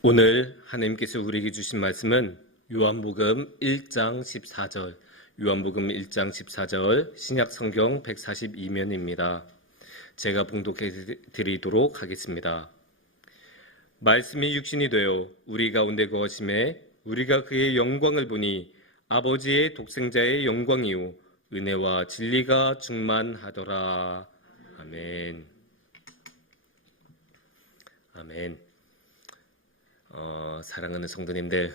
오늘 하나님께서 우리에게 주신 말씀은 요한복음 1장 14절, 요한복음 1장 14절 신약성경 142면입니다. 제가 봉독해 드리도록 하겠습니다. 말씀이 육신이 되어 우리 가운데 거하심에 우리가 그의 영광을 보니 아버지의 독생자의 영광이요 은혜와 진리가 충만하더라. 아멘. 아멘. 사랑하는 성도님들,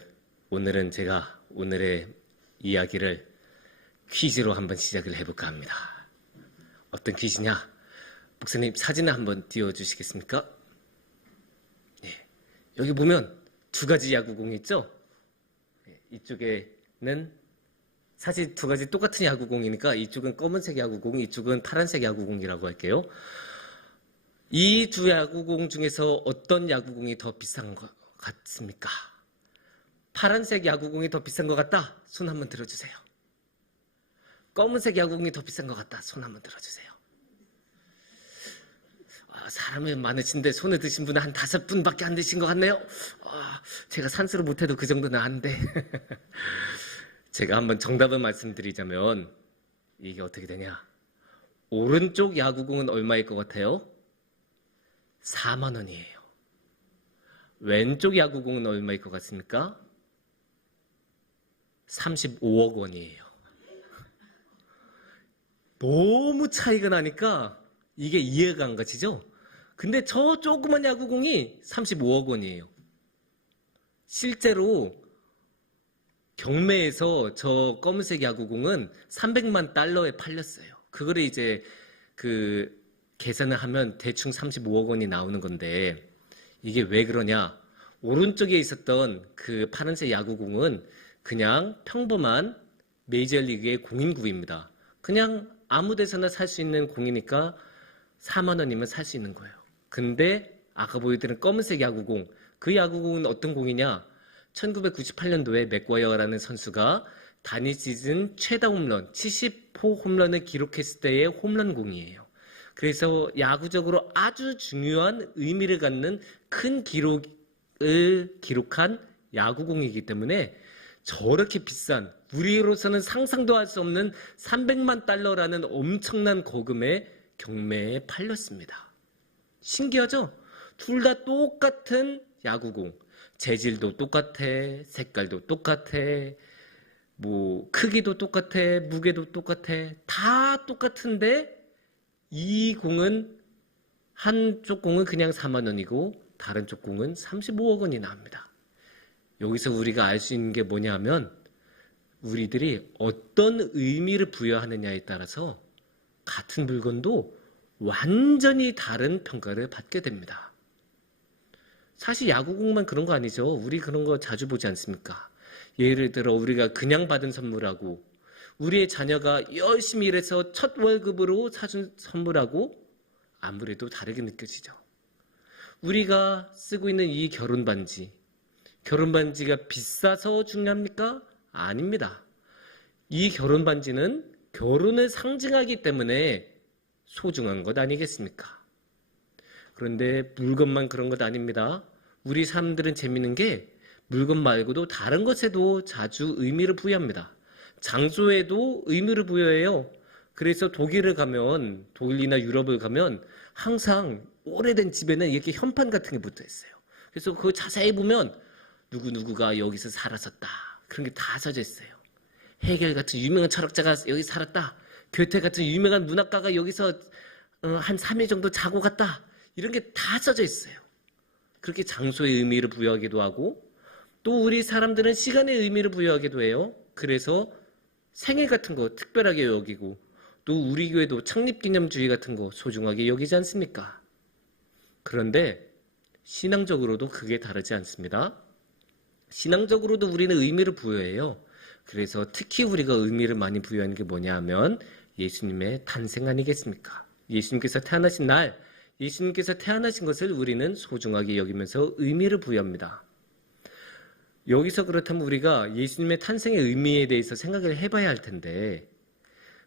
오늘은 제가 오늘의 이야기를 퀴즈로 한번 시작을 해볼까 합니다. 어떤 퀴즈냐? 목사님 사진을 한번 띄워주시겠습니까? 네. 여기 보면 두 가지 야구공이 있죠? 네. 이쪽에는 사실 두 가지 똑같은 야구공이니까 이쪽은 검은색 야구공, 이쪽은 파란색 야구공이라고 할게요. 이 두 야구공 중에서 어떤 야구공이 더 비싼 것 같습니까? 파란색 야구공이 더 비싼 것 같다? 손 한번 들어주세요. 검은색 야구공이 더 비싼 것 같다? 손 한번 들어주세요. 사람이 많으신데 손에 드신 분은 한 5분밖에 안 되신 것 같네요. 제가 산수를 못해도 그 정도는 아는데 제가 한번 정답을 말씀드리자면 이게 어떻게 되냐? 오른쪽 야구공은 얼마일 것 같아요? 4만 원이에요. 왼쪽 야구공은 얼마일 것 같습니까? 35억 원이에요. 너무 차이가 나니까 이게 이해가 안 가시죠? 근데 저 조그만 야구공이 35억 원이에요. 실제로 경매에서 저 검은색 야구공은 300만 달러에 팔렸어요. 그거를 이제 계산을 하면 대충 35억 원이 나오는 건데 이게 왜 그러냐? 오른쪽에 있었던 그 파란색 야구공은 그냥 평범한 메이저리그의 공인구입니다. 그냥 아무 데서나 살 수 있는 공이니까 4만 원이면 살 수 있는 거예요. 근데 아까 보여드린 검은색 야구공, 그 야구공은 어떤 공이냐? 1998년도에 맥과이어라는 선수가 단일 시즌 최다 홈런, 70호 홈런을 기록했을 때의 홈런공이에요. 그래서 야구적으로 아주 중요한 의미를 갖는 큰 기록을 기록한 야구공이기 때문에 저렇게 비싼, 우리로서는 상상도 할 수 없는 300만 달러라는 엄청난 거금의 경매에 팔렸습니다. 신기하죠? 둘 다 똑같은 야구공. 재질도 똑같아, 색깔도 똑같아, 크기도 똑같아, 무게도 똑같아, 다 똑같은데 이 공은 한쪽 공은 그냥 4만 원이고 다른 쪽 공은 35억 원이 나옵니다. 여기서 우리가 알 수 있는 게 뭐냐면 우리들이 어떤 의미를 부여하느냐에 따라서 같은 물건도 완전히 다른 평가를 받게 됩니다. 사실 야구공만 그런 거 아니죠. 우리 그런 거 자주 보지 않습니까? 예를 들어 우리가 그냥 받은 선물하고 우리의 자녀가 열심히 일해서 첫 월급으로 사준 선물하고 아무래도 다르게 느껴지죠. 우리가 쓰고 있는 이 결혼반지가 비싸서 중요합니까? 아닙니다. 이 결혼반지는 결혼을 상징하기 때문에 소중한 것 아니겠습니까? 그런데 물건만 그런 것 아닙니다. 우리 사람들은 재밌는 게 물건 말고도 다른 것에도 자주 의미를 부여합니다. 장소에도 의미를 부여해요. 그래서 독일이나 유럽을 가면 항상 오래된 집에는 이렇게 현판 같은 게 붙어 있어요. 그래서 그거 자세히 보면 누구누구가 여기서 살았었다. 그런 게 다 써져 있어요. 헤겔 같은 유명한 철학자가 여기 살았다. 괴테 같은 유명한 문학가가 여기서 한 3일 정도 자고 갔다. 이런 게 다 써져 있어요. 그렇게 장소에 의미를 부여하기도 하고 또 우리 사람들은 시간에 의미를 부여하기도 해요. 그래서 생일 같은 거 특별하게 여기고 또 우리 교회도 창립기념주의 같은 거 소중하게 여기지 않습니까? 그런데 신앙적으로도 그게 다르지 않습니다. 신앙적으로도 우리는 의미를 부여해요. 그래서 특히 우리가 의미를 많이 부여하는 게 뭐냐 하면 예수님의 탄생 아니겠습니까? 예수님께서 태어나신 날, 예수님께서 태어나신 것을 우리는 소중하게 여기면서 의미를 부여합니다. 여기서 그렇다면 우리가 예수님의 탄생의 의미에 대해서 생각을 해봐야 할 텐데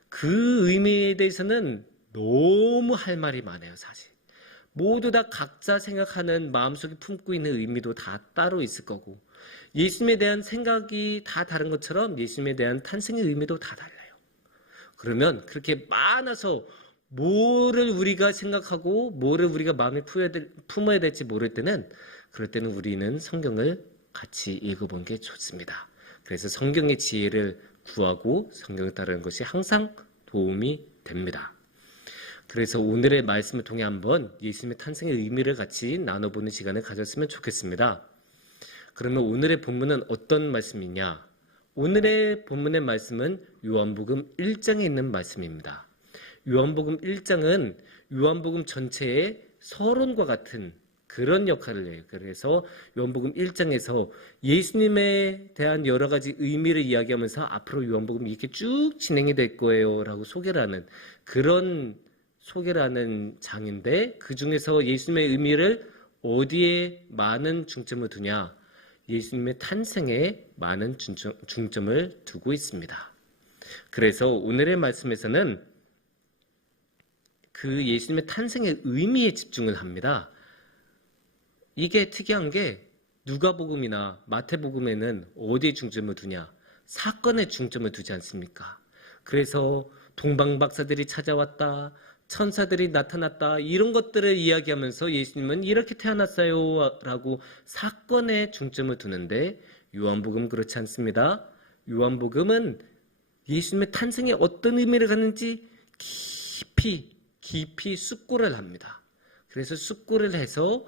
그 의미에 대해서는 너무 할 말이 많아요, 사실. 모두 다 각자 생각하는 마음속에 품고 있는 의미도 다 따로 있을 거고, 예수님에 대한 생각이 다 다른 것처럼 예수님에 대한 탄생의 의미도 다 달라요. 그러면 그렇게 많아서 뭐를 우리가 생각하고 뭐를 우리가 마음에 품어야 될지 모를 때는, 그럴 때는 우리는 성경을 같이 읽어본 게 좋습니다. 그래서 성경의 지혜를 구하고 성경을 따르는 것이 항상 도움이 됩니다. 그래서 오늘의 말씀을 통해 한번 예수님의 탄생의 의미를 같이 나눠보는 시간을 가졌으면 좋겠습니다. 그러면 오늘의 본문은 어떤 말씀이냐? 오늘의 본문의 말씀은 요한복음 1장에 있는 말씀입니다. 요한복음 1장은 요한복음 전체의 서론과 같은 그런 역할을 해요. 그래서 요한복음 1장에서 예수님에 대한 여러 가지 의미를 이야기하면서 앞으로 요한복음이 이렇게 쭉 진행이 될 거예요 라고 소개를 하는 그런 장인데, 그 중에서 예수님의 의미를 어디에 많은 중점을 두냐? 예수님의 탄생에 많은 중점을 두고 있습니다. 그래서 오늘의 말씀에서는 그 예수님의 탄생의 의미에 집중을 합니다. 이게 특이한 게 누가복음이나 마태복음에는 어디에 중점을 두냐? 사건에 중점을 두지 않습니까? 그래서 동방박사들이 찾아왔다, 천사들이 나타났다, 이런 것들을 이야기하면서 예수님은 이렇게 태어났어요 라고 사건에 중점을 두는데, 요한복음은 그렇지 않습니다. 요한복음은 예수님의 탄생에 어떤 의미를 갖는지 깊이 숙고를 합니다. 그래서 숙고를 해서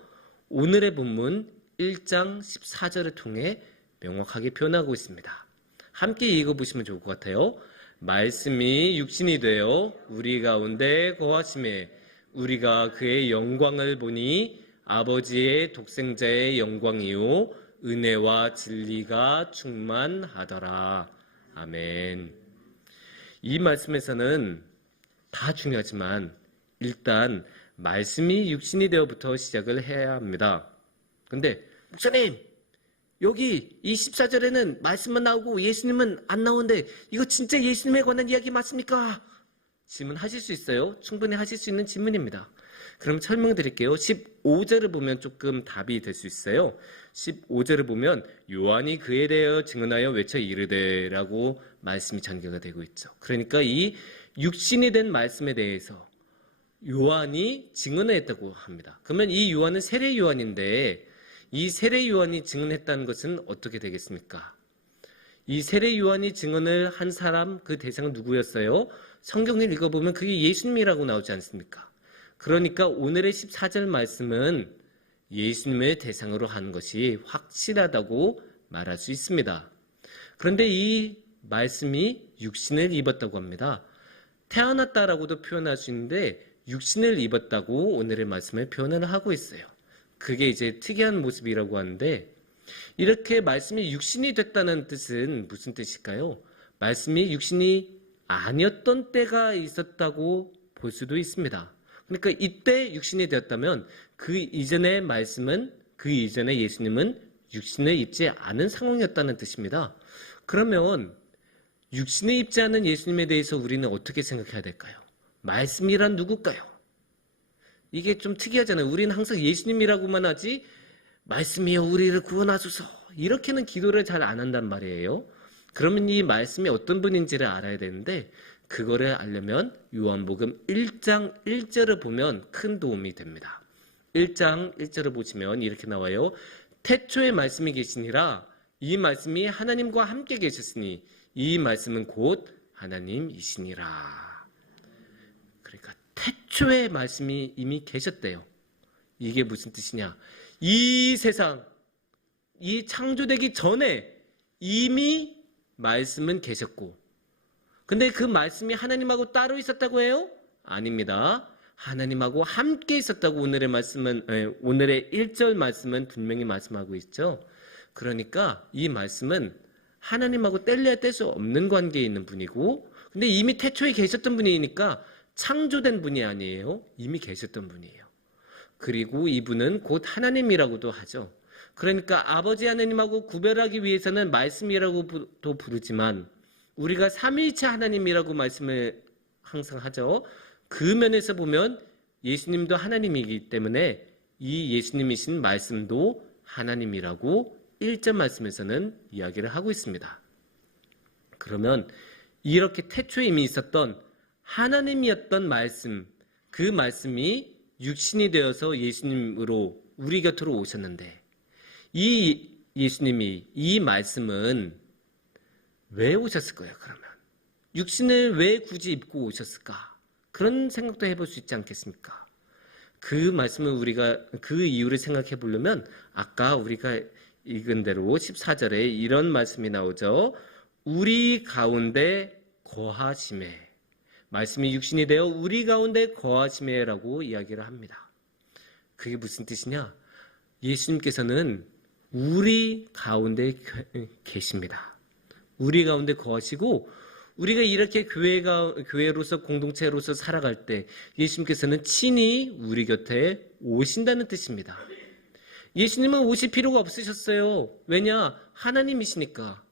오늘의 본문 1장 14절을 통해 명확하게 표현하고 있습니다. 함께 읽어보시면 좋을 것 같아요. 말씀이 육신이 되어 우리 가운데 거하심에 우리가 그의 영광을 보니 아버지의 독생자의 영광이요 은혜와 진리가 충만하더라. 아멘. 이 말씀에서는 다 중요하지만 일단 말씀이 육신이 되어부터 시작을 해야 합니다. 근데 목사님, 여기 이 14절에는 말씀만 나오고 예수님은 안 나오는데 이거 진짜 예수님에 관한 이야기 맞습니까? 질문하실 수 있어요. 충분히 하실 수 있는 질문입니다. 그럼 설명드릴게요. 15절을 보면 조금 답이 될 수 있어요. 15절을 보면 요한이 그에 대하여 증언하여 외쳐 이르되 라고 말씀이 전개가 되고 있죠. 그러니까 이 육신이 된 말씀에 대해서 요한이 증언을 했다고 합니다. 그러면 이 요한은 세례 요한인데, 이 세례 요한이 증언했다는 것은 어떻게 되겠습니까? 이 세례 요한이 증언을 한 사람, 그 대상은 누구였어요? 성경을 읽어보면 그게 예수님이라고 나오지 않습니까? 그러니까 오늘의 14절 말씀은 예수님의 대상으로 한 것이 확실하다고 말할 수 있습니다. 그런데 이 말씀이 육신을 입었다고 합니다. 태어났다라고도 표현할 수 있는데 육신을 입었다고 오늘의 말씀을 표현을 하고 있어요. 그게 이제 특이한 모습이라고 하는데, 이렇게 말씀이 육신이 됐다는 뜻은 무슨 뜻일까요? 말씀이 육신이 아니었던 때가 있었다고 볼 수도 있습니다. 그러니까 이때 육신이 되었다면 그 이전의 말씀은, 그 이전에 예수님은 육신을 입지 않은 상황이었다는 뜻입니다. 그러면 육신을 입지 않은 예수님에 대해서 우리는 어떻게 생각해야 될까요? 말씀이란 누굴까요? 이게 좀 특이하잖아요. 우리는 항상 예수님이라고만 하지 말씀이여 우리를 구원하소서 이렇게는 기도를 잘 안 한단 말이에요. 그러면 이 말씀이 어떤 분인지를 알아야 되는데, 그거를 알려면 요한복음 1장 1절을 보면 큰 도움이 됩니다. 1장 1절을 보시면 이렇게 나와요. 태초에 말씀이 계시니라. 이 말씀이 하나님과 함께 계셨으니 이 말씀은 곧 하나님이시니라. 그러니까 태초에 말씀이 이미 계셨대요. 이게 무슨 뜻이냐? 이 세상, 이 창조되기 전에 이미 말씀은 계셨고, 근데 그 말씀이 하나님하고 따로 있었다고 해요? 아닙니다. 하나님하고 함께 있었다고 오늘의 1절 말씀은 분명히 말씀하고 있죠. 그러니까 이 말씀은 하나님하고 뗄래야 뗄 수 없는 관계에 있는 분이고, 근데 이미 태초에 계셨던 분이니까 창조된 분이 아니에요. 이미 계셨던 분이에요. 그리고 이분은 곧 하나님이라고도 하죠. 그러니까 아버지 하나님하고 구별하기 위해서는 말씀이라고도 부르지만, 우리가 삼위일체 하나님이라고 말씀을 항상 하죠. 그 면에서 보면 예수님도 하나님이기 때문에 이 예수님이신 말씀도 하나님이라고 1절 말씀에서는 이야기를 하고 있습니다. 그러면 이렇게 태초에 이미 있었던 하나님이었던 말씀, 그 말씀이 육신이 되어서 예수님으로 우리 곁으로 오셨는데 이 예수님이 이 말씀은 왜 오셨을까요? 그러면 육신을 왜 굳이 입고 오셨을까? 그런 생각도 해볼 수 있지 않겠습니까? 그 말씀을 우리가 그 이유를 생각해 보려면 아까 우리가 읽은 대로 14절에 이런 말씀이 나오죠. 우리 가운데 거하심에, 말씀이 육신이 되어 우리 가운데 거하심에라고 이야기를 합니다. 그게 무슨 뜻이냐? 예수님께서는 우리 가운데 계십니다. 우리 가운데 거하시고 우리가 이렇게 교회로서 공동체로서 살아갈 때 예수님께서는 친히 우리 곁에 오신다는 뜻입니다. 예수님은 오실 필요가 없으셨어요. 왜냐? 하나님이시니까.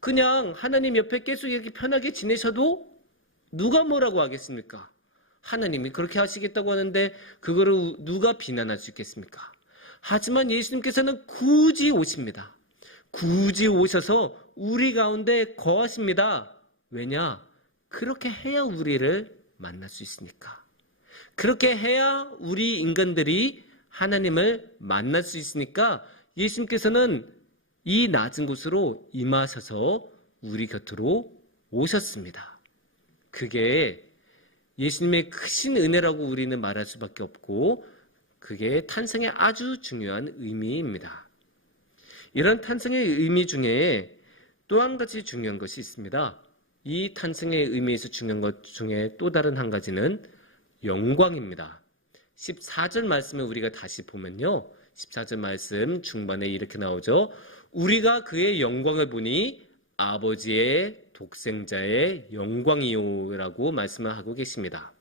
그냥 하나님 옆에 계속 이렇게 편하게 지내셔도 누가 뭐라고 하겠습니까? 하나님이 그렇게 하시겠다고 하는데 그거를 누가 비난할 수 있겠습니까? 하지만 예수님께서는 굳이 오십니다. 굳이 오셔서 우리 가운데 거하십니다. 왜냐? 그렇게 해야 우리를 만날 수 있으니까. 그렇게 해야 우리 인간들이 하나님을 만날 수 있으니까 예수님께서는 이 낮은 곳으로 임하셔서 우리 곁으로 오셨습니다. 그게 예수님의 크신 은혜라고 우리는 말할 수밖에 없고 그게 탄생의 아주 중요한 의미입니다. 이런 탄생의 의미 중에 또 한 가지 중요한 것이 있습니다. 이 탄생의 의미에서 중요한 것 중에 또 다른 한 가지는 영광입니다. 14절 말씀을 우리가 다시 보면요. 14절 말씀 중반에 이렇게 나오죠. 우리가 그의 영광을 보니 아버지의 독생자의 영광이요 라고 말씀을 하고 계십니다.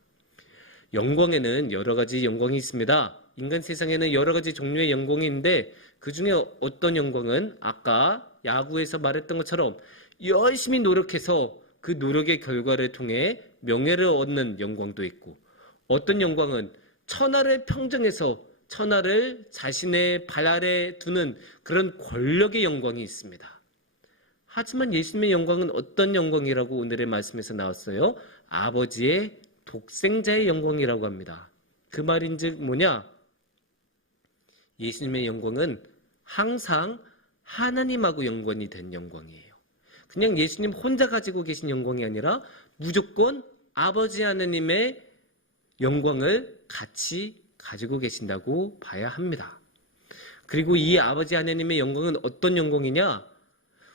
영광에는 여러 가지 영광이 있습니다. 인간 세상에는 여러 가지 종류의 영광이 있는데 그 중에 어떤 영광은 아까 야구에서 말했던 것처럼 열심히 노력해서 그 노력의 결과를 통해 명예를 얻는 영광도 있고 어떤 영광은 천하를 평정해서 천하를 자신의 발 아래 두는 그런 권력의 영광이 있습니다. 하지만 예수님의 영광은 어떤 영광이라고 오늘의 말씀에서 나왔어요? 아버지의 독생자의 영광이라고 합니다. 그 말인즉 뭐냐? 예수님의 영광은 항상 하나님하고 연관이 된 영광이에요. 그냥 예수님 혼자 가지고 계신 영광이 아니라 무조건 아버지 하나님의 영광을 같이 가지고 계신다고 봐야 합니다. 그리고 이 아버지 하나님의 영광은 어떤 영광이냐?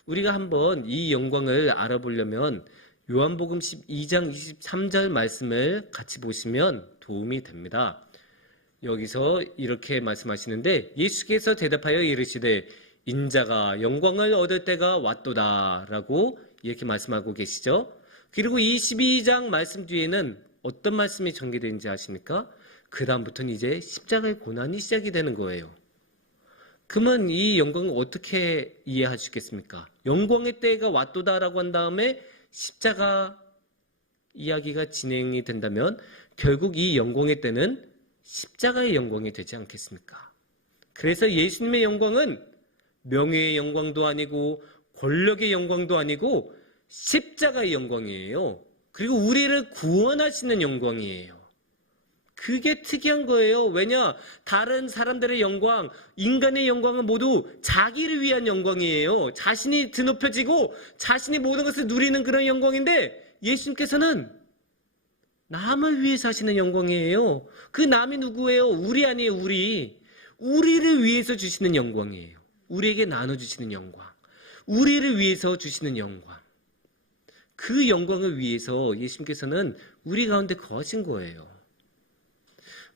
우리가 한번 이 영광을 알아보려면 요한복음 12장 23절 말씀을 같이 보시면 도움이 됩니다. 여기서 이렇게 말씀하시는데 예수께서 대답하여 이르시되 인자가 영광을 얻을 때가 왔도다 라고 이렇게 말씀하고 계시죠. 그리고 이 12장 말씀 뒤에는 어떤 말씀이 전개되는지 아십니까? 그 다음부터는 이제 십자가의 고난이 시작이 되는 거예요. 그러면 이 영광을 어떻게 이해하시겠습니까? 영광의 때가 왔도다라고 한 다음에 십자가 이야기가 진행이 된다면 결국 이 영광의 때는 십자가의 영광이 되지 않겠습니까? 그래서 예수님의 영광은 명예의 영광도 아니고 권력의 영광도 아니고 십자가의 영광이에요. 그리고 우리를 구원하시는 영광이에요. 그게 특이한 거예요. 왜냐? 다른 사람들의 영광, 인간의 영광은 모두 자기를 위한 영광이에요. 자신이 드높여지고 자신이 모든 것을 누리는 그런 영광인데 예수님께서는 남을 위해서 하시는 영광이에요. 그 남이 누구예요? 우리 아니에요. 우리를 위해서 주시는 영광이에요. 우리에게 나눠주시는 영광. 우리를 위해서 주시는 영광. 그 영광을 위해서 예수님께서는 우리 가운데 거하신 거예요.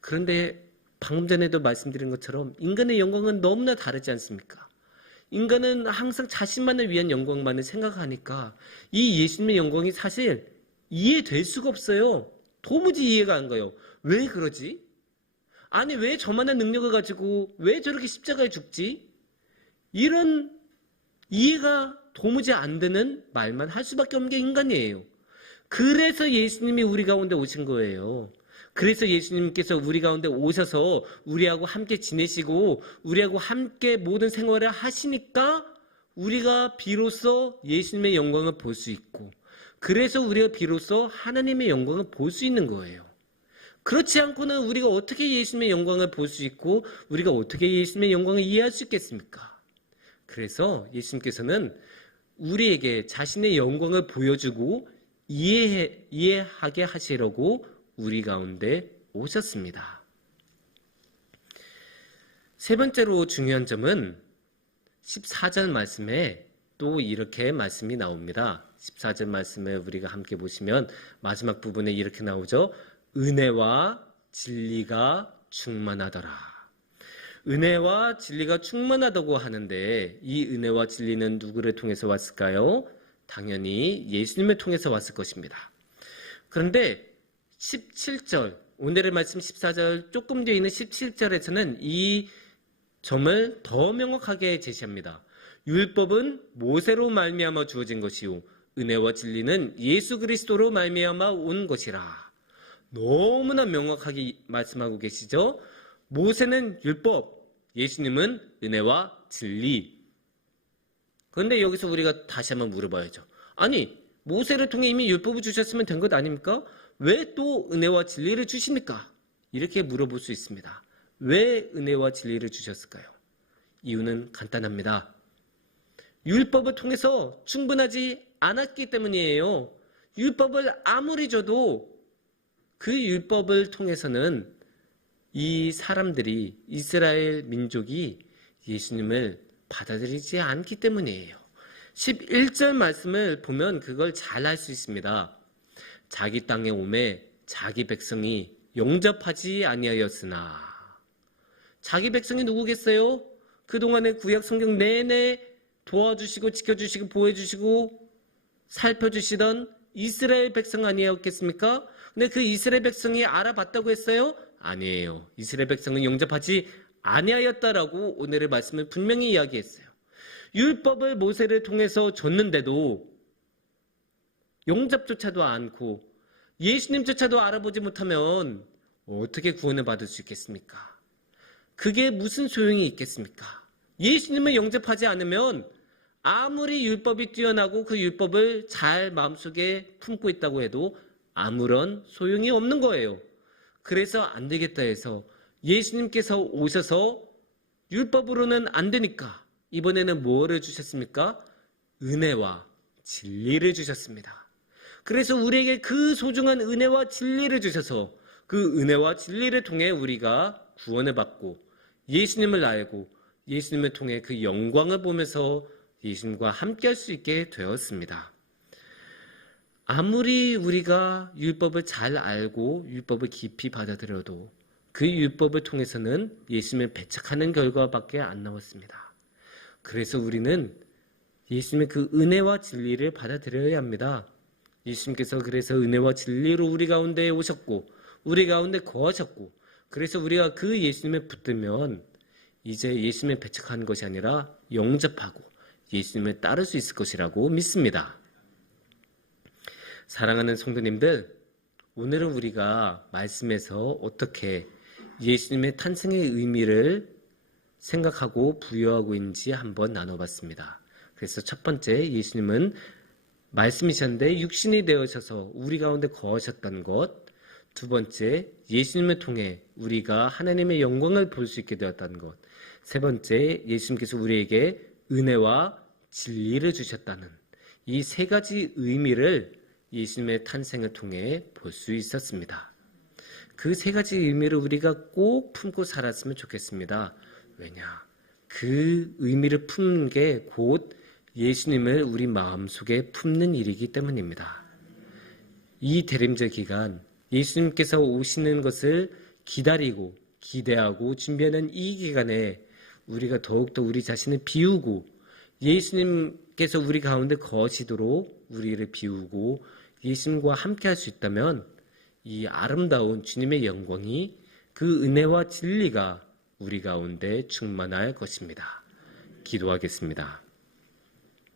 그런데 방금 전에도 말씀드린 것처럼 인간의 영광은 너무나 다르지 않습니까? 인간은 항상 자신만을 위한 영광만을 생각하니까 이 예수님의 영광이 사실 이해될 수가 없어요. 도무지 이해가 안 가요. 왜 그러지? 아니 왜 저만한 능력을 가지고 왜 저렇게 십자가에 죽지? 이런 이해가 도무지 안 되는 말만 할 수밖에 없는 게 인간이에요. 그래서 예수님이 우리 가운데 오신 거예요. 그래서 예수님께서 우리 가운데 오셔서 우리하고 함께 지내시고 우리하고 함께 모든 생활을 하시니까 우리가 비로소 예수님의 영광을 볼 수 있고, 그래서 우리가 비로소 하나님의 영광을 볼 수 있는 거예요. 그렇지 않고는 우리가 어떻게 예수님의 영광을 볼 수 있고 우리가 어떻게 예수님의 영광을 이해할 수 있겠습니까? 그래서 예수님께서는 우리에게 자신의 영광을 보여주고 이해하게 하시려고 우리 가운데 오셨습니다. 세 번째로 중요한 점은 14절 말씀에 또 이렇게 말씀이 나옵니다. 14절 말씀을 우리가 함께 보시면 마지막 부분에 이렇게 나오죠. 은혜와 진리가 충만하더라. 은혜와 진리가 충만하다고 하는데 이 은혜와 진리는 누구를 통해서 왔을까요? 당연히 예수님을 통해서 왔을 것입니다. 그런데 17절, 오늘의 말씀 14절 조금 뒤에 있는 17절에서는 이 점을 더 명확하게 제시합니다. 율법은 모세로 말미암아 주어진 것이요 은혜와 진리는 예수 그리스도로 말미암아 온 것이라. 너무나 명확하게 말씀하고 계시죠? 모세는 율법, 예수님은 은혜와 진리. 그런데 여기서 우리가 다시 한번 물어봐야죠. 아니, 모세를 통해 이미 율법을 주셨으면 된 것 아닙니까? 왜 또 은혜와 진리를 주십니까? 이렇게 물어볼 수 있습니다. 왜 은혜와 진리를 주셨을까요? 이유는 간단합니다. 율법을 통해서 충분하지 않았기 때문이에요. 율법을 아무리 줘도 그 율법을 통해서는 이 사람들이, 이스라엘 민족이 예수님을 받아들이지 않기 때문이에요. 11절 말씀을 보면 그걸 잘 알 수 있습니다. 자기 땅에 오매 자기 백성이 영접하지 아니하였으나. 자기 백성이 누구겠어요? 그동안의 구약 성경 내내 도와주시고 지켜주시고 보호해주시고 살펴주시던 이스라엘 백성 아니었겠습니까? 근데 그 이스라엘 백성이 알아봤다고 했어요? 아니에요. 이스라엘 백성은 영접하지 아니하였다라고 오늘의 말씀을 분명히 이야기했어요. 율법을 모세를 통해서 줬는데도 영접조차도 않고 예수님조차도 알아보지 못하면 어떻게 구원을 받을 수 있겠습니까? 그게 무슨 소용이 있겠습니까? 예수님을 영접하지 않으면 아무리 율법이 뛰어나고 그 율법을 잘 마음속에 품고 있다고 해도 아무런 소용이 없는 거예요. 그래서 안 되겠다 해서 예수님께서 오셔서 율법으로는 안 되니까 이번에는 뭐를 주셨습니까? 은혜와 진리를 주셨습니다. 그래서 우리에게 그 소중한 은혜와 진리를 주셔서 그 은혜와 진리를 통해 우리가 구원을 받고 예수님을 알고 예수님을 통해 그 영광을 보면서 예수님과 함께 할 수 있게 되었습니다. 아무리 우리가 율법을 잘 알고 율법을 깊이 받아들여도 그 율법을 통해서는 예수님을 배척하는 결과밖에 안 나왔습니다. 그래서 우리는 예수님의 그 은혜와 진리를 받아들여야 합니다. 예수님께서 그래서 은혜와 진리로 우리 가운데 오셨고 우리 가운데 거하셨고, 그래서 우리가 그 예수님을 붙들면 이제 예수님을 배척하는 것이 아니라 영접하고 예수님을 따를 수 있을 것이라고 믿습니다. 사랑하는 성도님들, 오늘은 우리가 말씀에서 어떻게 예수님의 탄생의 의미를 생각하고 부여하고 있는지 한번 나눠봤습니다. 그래서 첫 번째, 예수님은 말씀이셨는데 육신이 되어셔서 우리 가운데 거하셨다는 것. 두 번째, 예수님을 통해 우리가 하나님의 영광을 볼 수 있게 되었다는 것. 세 번째, 예수님께서 우리에게 은혜와 진리를 주셨다는 이 세 가지 의미를 예수님의 탄생을 통해 볼 수 있었습니다. 그 세 가지 의미를 우리가 꼭 품고 살았으면 좋겠습니다. 왜냐? 그 의미를 품는 게 곧 예수님을 우리 마음속에 품는 일이기 때문입니다. 이 대림절 기간 예수님께서 오시는 것을 기다리고 기대하고 준비하는 이 기간에 우리가 더욱더 우리 자신을 비우고 예수님께서 우리 가운데 거하시도록 우리를 비우고 예수님과 함께 할 수 있다면 이 아름다운 주님의 영광이, 그 은혜와 진리가 우리 가운데 충만할 것입니다. 기도하겠습니다.